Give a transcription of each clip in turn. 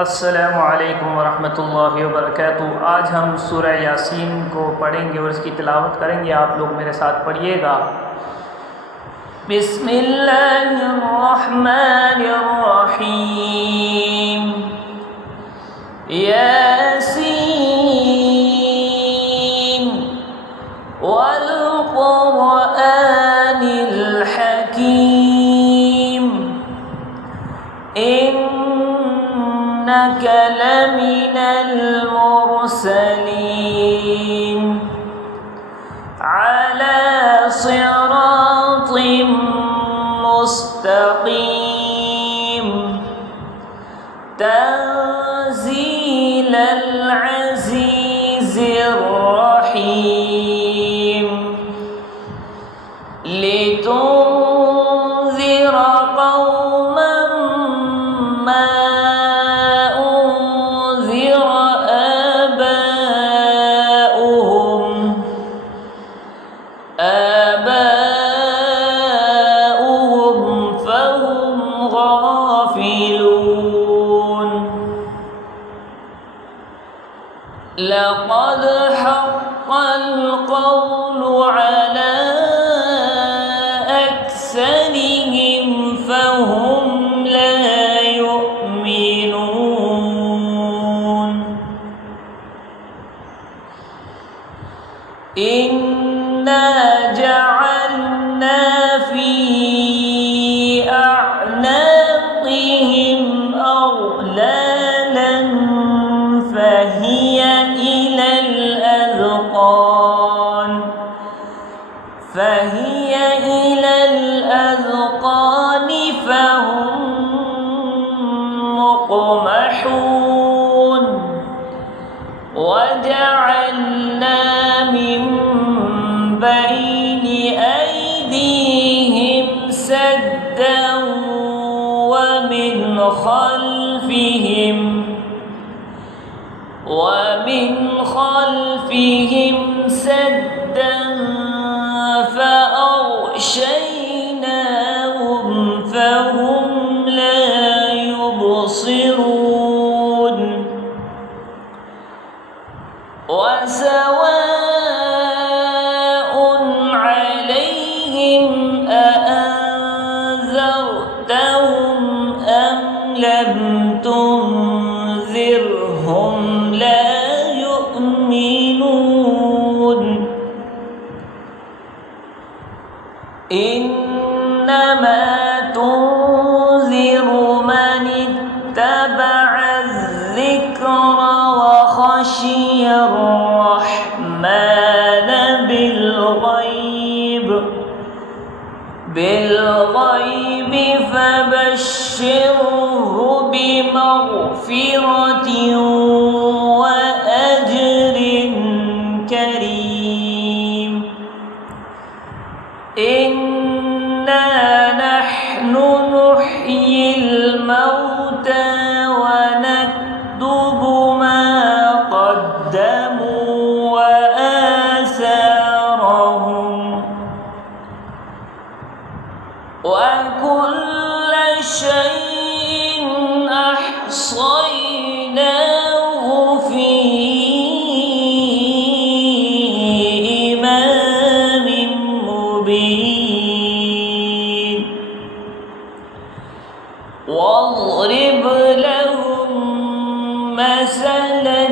अस्सलामु अलैकुम वरहमतुल्लाहि वबरकातुहू। आज हम सूरह यासीन को पढ़ेंगे और इसकी तिलावत करेंगे। आप लोग मेरे साथ पढ़िएगा। बिस्मिल्लाहिर्रहमानिर्रहीम। यासीन वल क़ुरआनिल हकीम इन्नका लमिनल मुरसलीन अला सिरातिम मुस्तक़ीम तंज़ीलल अज़ीज़िर रहीम लितुन्ज़िर क़ौमन मा उन्ज़िर आबाउहुम फहुम गाफिलून। लक़द हक़्क़ल क़ौलु अला अक्सरिहिम फहुम ला युमिनून। इन्ना जअलना फी अअनाक़िहिम अग़लालन فهي إلى الأذقان فهم مقمحون وجعلنا من بين أيديهم سدا ومن خلفهم سدا فأغشيناهم فهم لا يبصرون وسواء عليهم أأنذرتهم أم لم تنذرهم لا يؤمنون إنما تنذر من اتبع الذكر وخشي الرحمن بالغيب فبشره بمغفرة وأجر كريم. إنا نحن نحيي الموتى ونكتب ما قدموا وآثارهم وكل شيء أحصيناه في إمام مبين. واضرب لهم مثلا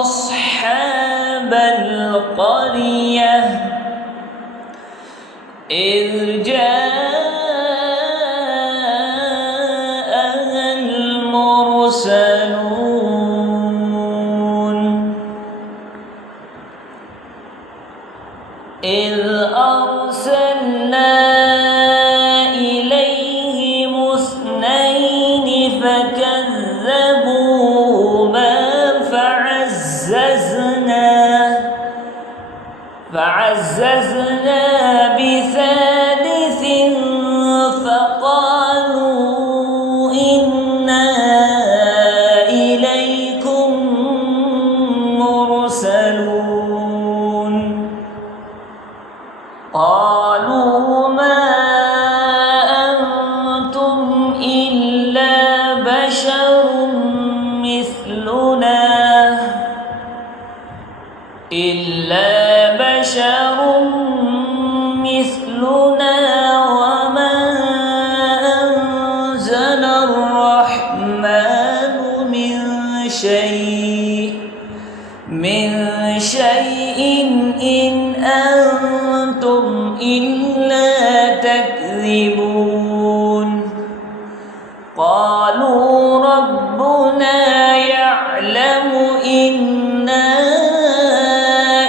أصحاب القرية إذ جاءها المرسلون إذ أرسلنا إليهم اثنين فكذبوهما فعززنا بثالث فقالوا إنا إليكم مرسلون. قالوا ما أنتم إلا بشر شيء إن أنتم إلا تكذبون قالوا ربنا يعلم إنا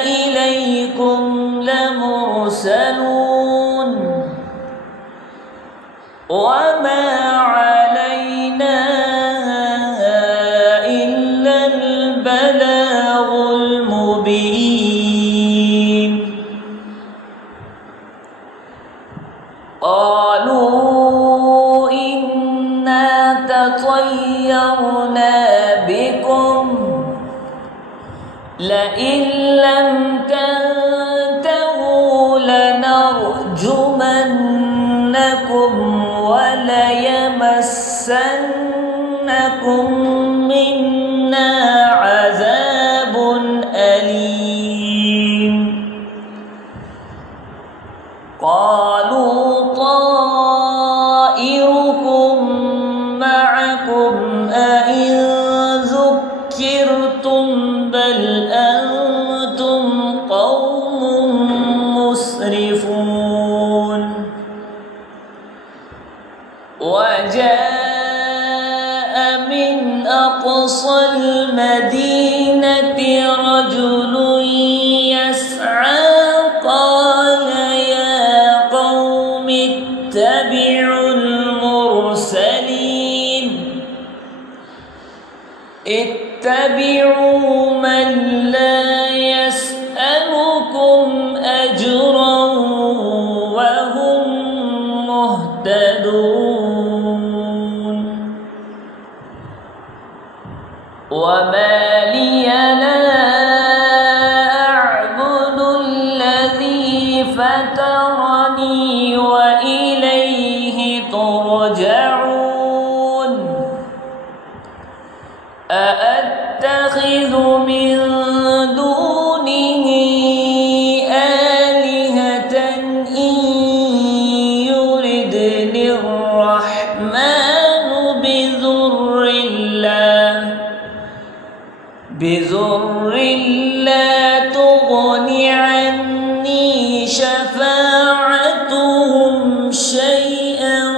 إليكم لمرسلون وما علينا إلا البلاغ المبين قالوا إنا تطيرنا بكم لئن لم تنتهوا لنرجمنكم وليمسنكم منا عذاب أليم قالوا طائركم معكم أئن ذكرتم بل أنتم قوم مسرفون وجاء من أقصى المدينة رجل يسعى قال يا قوم اتبعوا المرسلين اتبعوا من لا يسألكم أجرا وهم مهتدون وما لي لا أعبد الذي فطرني وإليه ترجعون أأتخذ من دونه آلهة إن يردني الرحمن بضر لا تغن عني شفاعتهم شيئا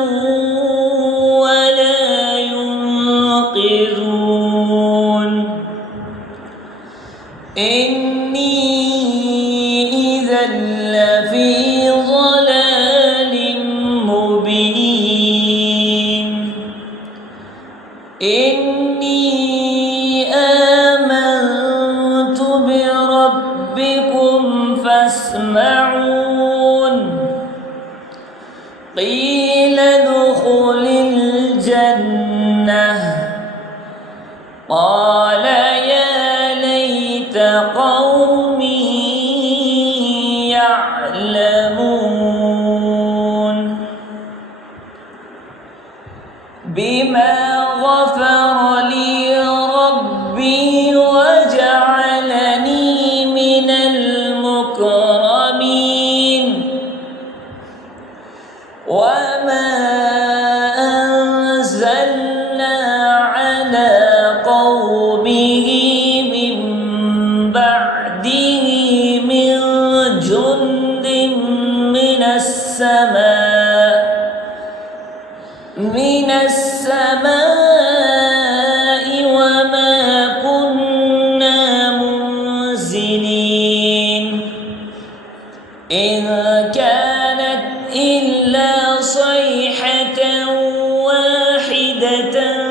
ولا ينقذون إني إذا لفي ضلال مبين إني آمنت بربكم فاسمعون قيل ادخل الجنة قال يا ليت قومي يعلمون بما غفر لي ربي وجعلني من المكرمين وما أنزلنا على قومه من بعده من جند من السماء وما كنا منزلين إن كانت إلا صيحة واحدة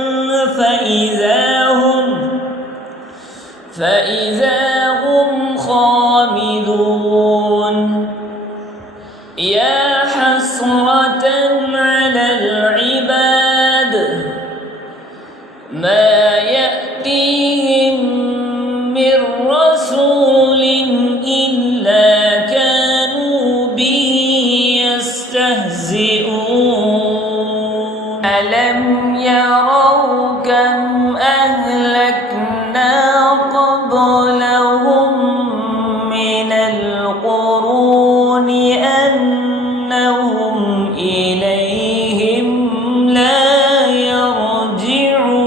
فإذا هم خامدون يا حسرة على العباد ما يأتيهم من رسول إلا كانوا به يستهزئون ألم يروا كم أهلكنا قبلهم من القرون أنهم إليهم لا يرجعون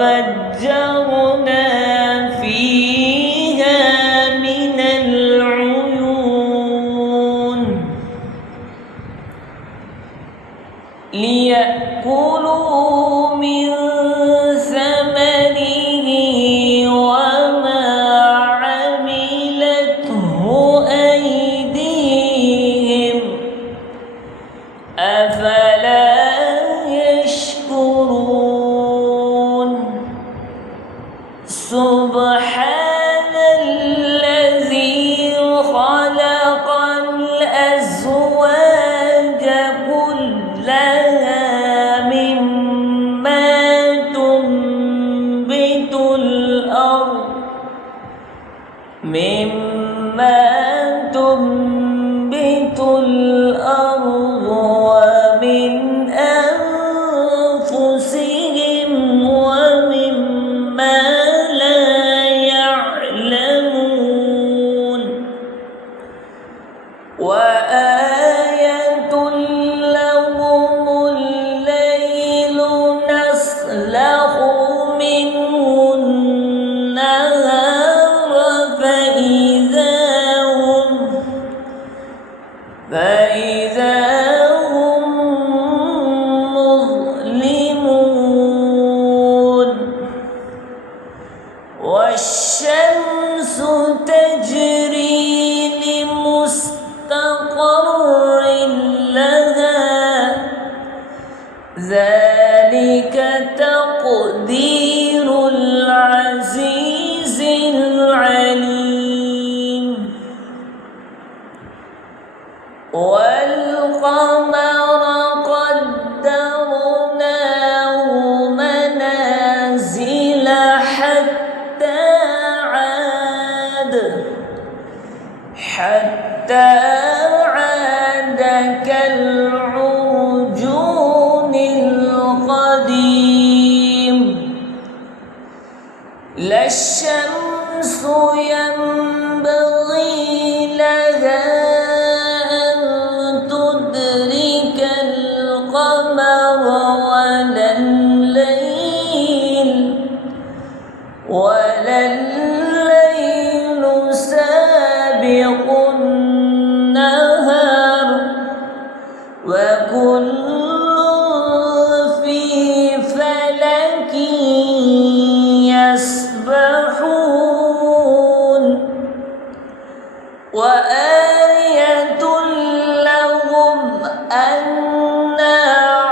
وفجرنا فيها من العيون ليأكلوا من ثمره وما عملته أيديهم أفلا يشكرون سبحان الذي خلق الأزواج كلها مما تنبت الأرض ومن أنفسهم ومما لا يعلمون وآية لهم الليل نسلخ منه النهار فإذا هم مظلمون والشمس تجري لمستقر لها ذلك تقدير العزيز العليم والقمر قدرناه منازل حتى عاد كالعرجون القديم لا الشمس ينبغي لها أن تدرك القمر ولا الليل سابق النهار وكل في فلك يسبحون وآية لهم أنا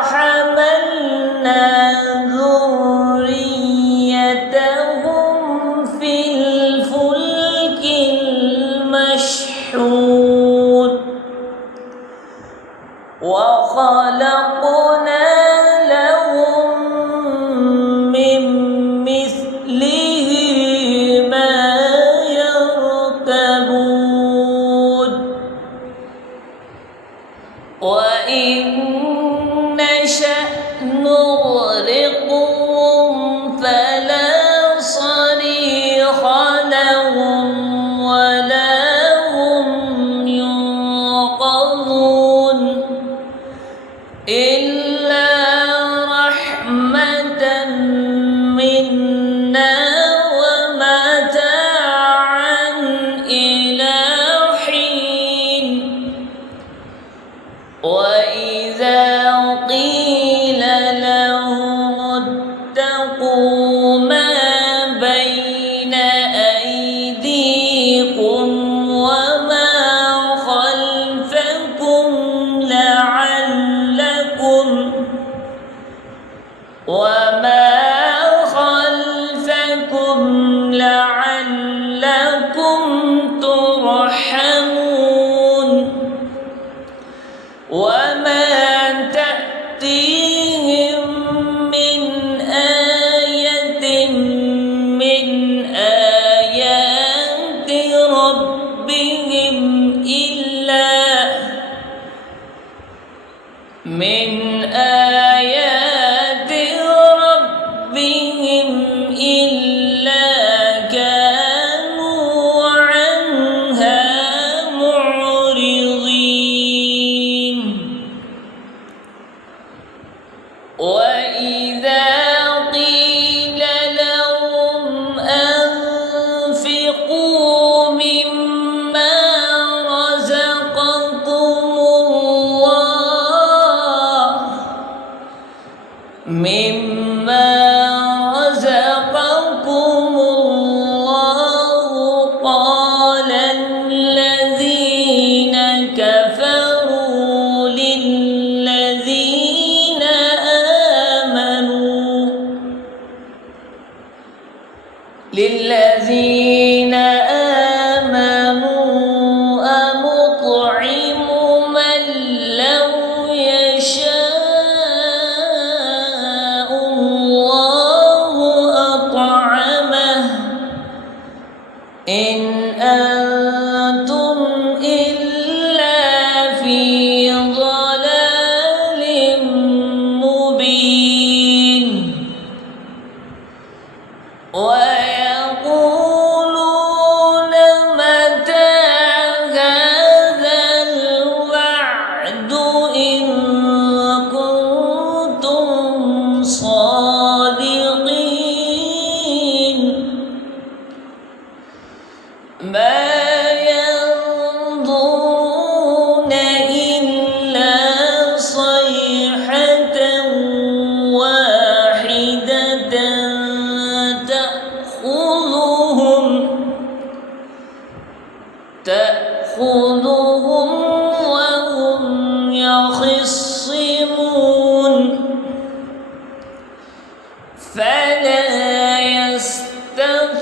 حملنا ذريتهم للذين آمنوا أنطعم من لو يشاء الله أطعمه إن أنتم إلا في ضلال مبين ويقولون متى هذا الوعد إن كنتم صادقين ما ينظرون إلا صيحة واحدة تأخذهم وهم يخصمون فلا يستطيعون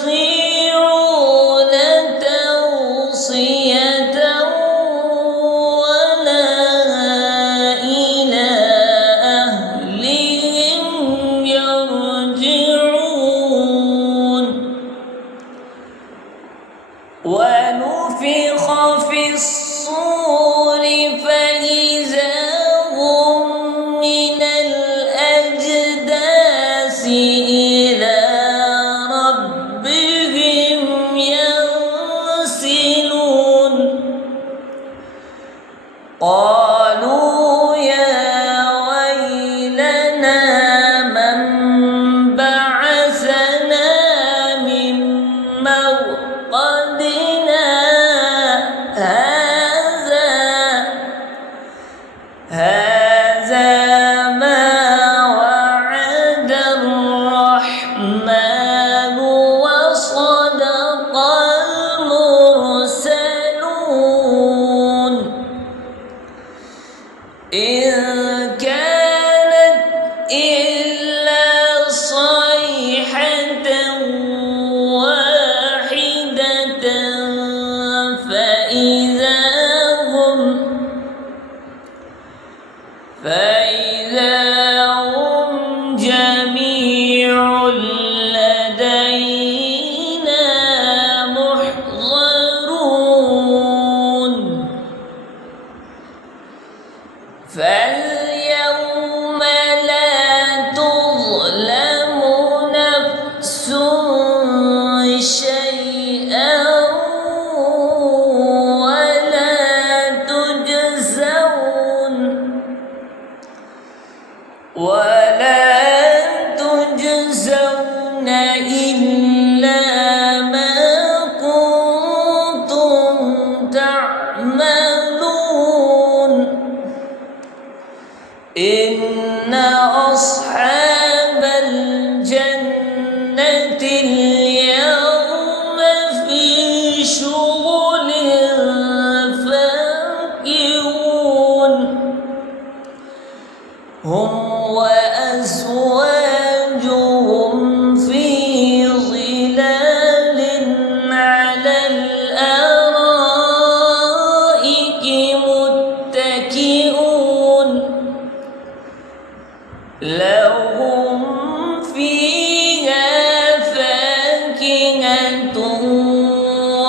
توصية ولا إلى أهلهم يرجعون ونفخ في الصور فإذا هم من الأجداث إلى ربهم ينسلون قالوا يا ويلنا من بعثنا من مرقدنا هذا ما وعد الرحمن وصدق المرسلون إن كانت إلا صيحة واحدة فإذا هم جميع لدينا محضرون فاليوم لا تظلم نفس شيئا ولا تجزون إلا ما كنتم تعملون إن أصحاب الجنة اليوم في شغل فاكهون هم وأزواجهم في ظلال على الأرائك متكئون لهم فيها فاكهة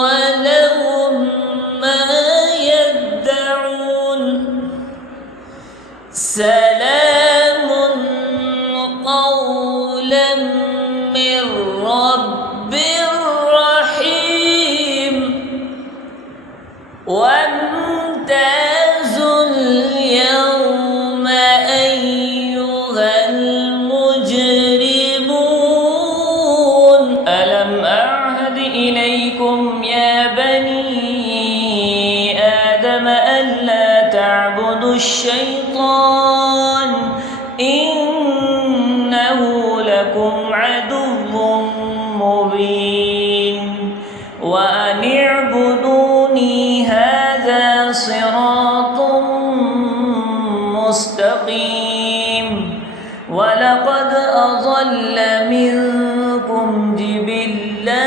ولهم ما يدعون سلام قولا من رب رحيم وامتازوا اليوم أيها المجرمون ألم أعهد إليكم يا بني آدم ألا تعبدوا الشيطان إنه لكم عدو مبين وأن اعبدوني هذا صراط مستقيم ولقد أضل منكم جبلا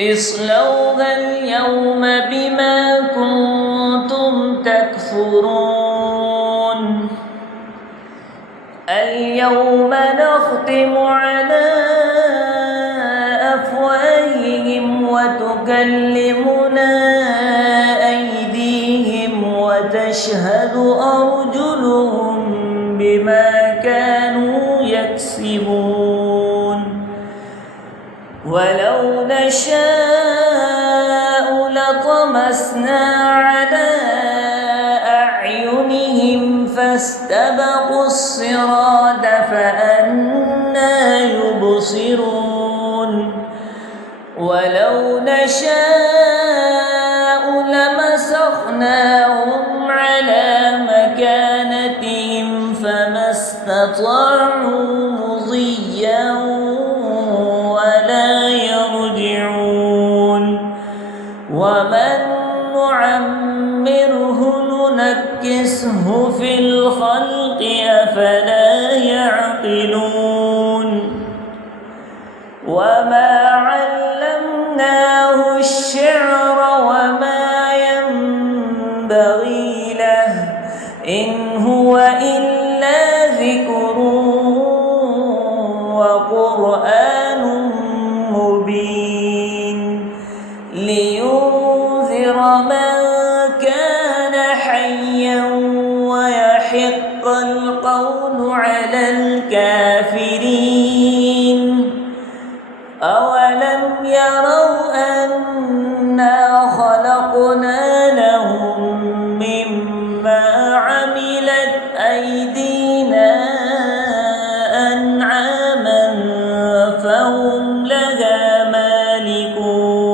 اصلوها اليوم بما كنتم تكفرون اليوم نختم على أفواههم وتكلمنا أيديهم وتشهد أرجلهم بما كانوا يكسبون ولو نشاء لطمسنا على أعينهم فاستبقوا الصراط فأنى يبصرون ولو نشاء لمسخناهم على مكانتهم فما استطاعوا مضيا ولا يرجعون ومن نعمره ننكسه في الخلق أفلا يعقلون وما علمناه الشعر وما ينبغي له إن هو إلا ذكر وقرآن مبين لينذر من كان حيا ويحق القول على الكافرين أولم يروا أنا خلقنا لهم مما عملت أيدينا أنعاما فهم لها مالكون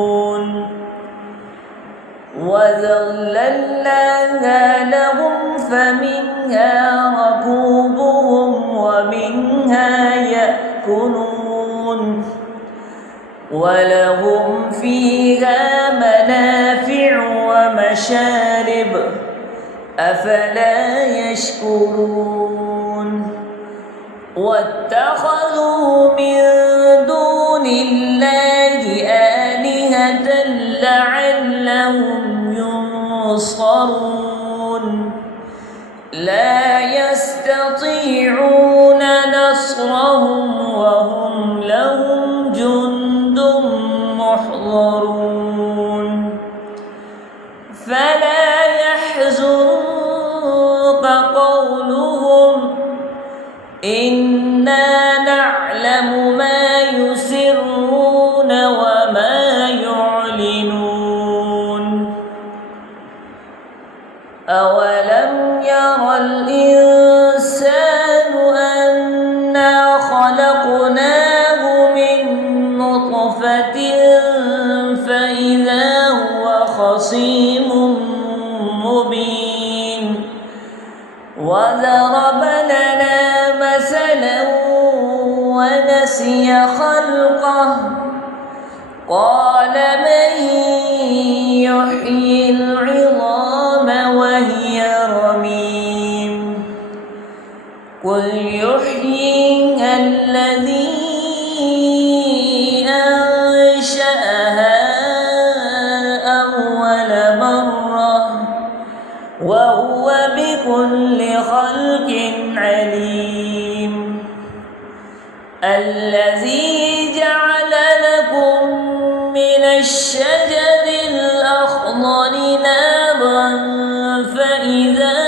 وذللناها لهم فمنها ركوبهم ومنها يأكلون ولهم فيها منافع ومشارب أفلا يشكرون واتخذوا من دون الله آلهة لعلهم ينصرون لا يستطيعون نصرهم وهم لهم جند محضرون فلا يحزنك قولهم إنا نعلم ما يسرون وما يعلنون أولم ير الإنسان أنا خلقناه من نطفة فإذا هو خصيم مبين وضرب لنا مثلا ونسي خلقه قال من يحيي العظام وهي رميم قل يحييها الذي أنشأها أول مرة وهو بكل خلق عليم الذي جعل لكم من الشجر الأخضر نارا فإذا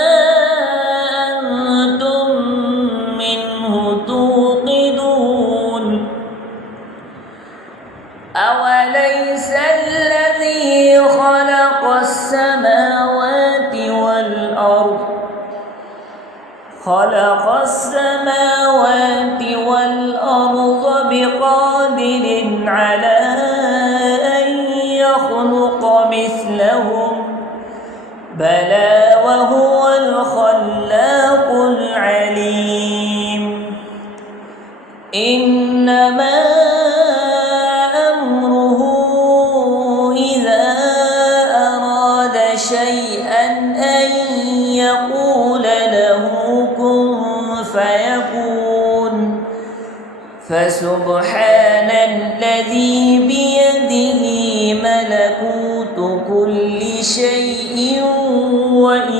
أنتم منه توقدون أوليس الذي خلق السماوات والأرض بقادر على أن يخلق مثلهم بلى وهو الخلاق العليم إنما أمره إذا أراد شيئا أن يقول له كن فيكون فسبحان الذي بيده ملكوت كل شيء وإليه